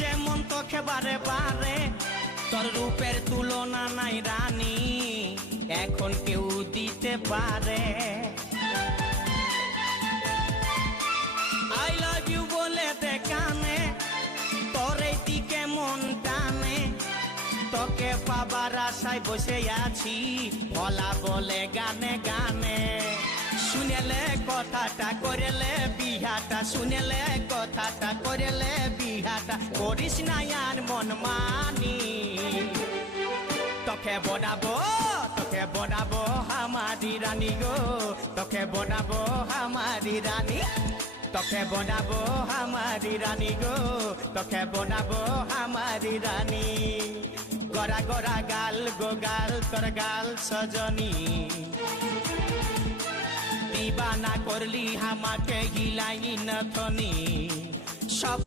যেমন তোকে বারে বারে, তোর রূপের তুলনা নাই রানী, এখন কেউ দিতে পারে। আই লাভ ইউ বলে দে কানে, তোর এই দিকে মন টানে, তোকে পাবার আশায় বসে আছি, ভোলা বলে গানে গানে। শুনেলে কথাটা করেলে বিহাটা, শুনেলে কথাটা করেলে বিহাটা, করিস না আর মন মানি। তোকে বনাবো আমারি রানী গো, তোকে বনাবো আমারি রানী, তোকে বনাবো আমারি রানী গো, তোকে বনাবো আমারি রানী। গড়া গড়া গাল গো গাল, তোর গাল সজনী, দিবানা করলি আমাকে গিলাই নথনি। সব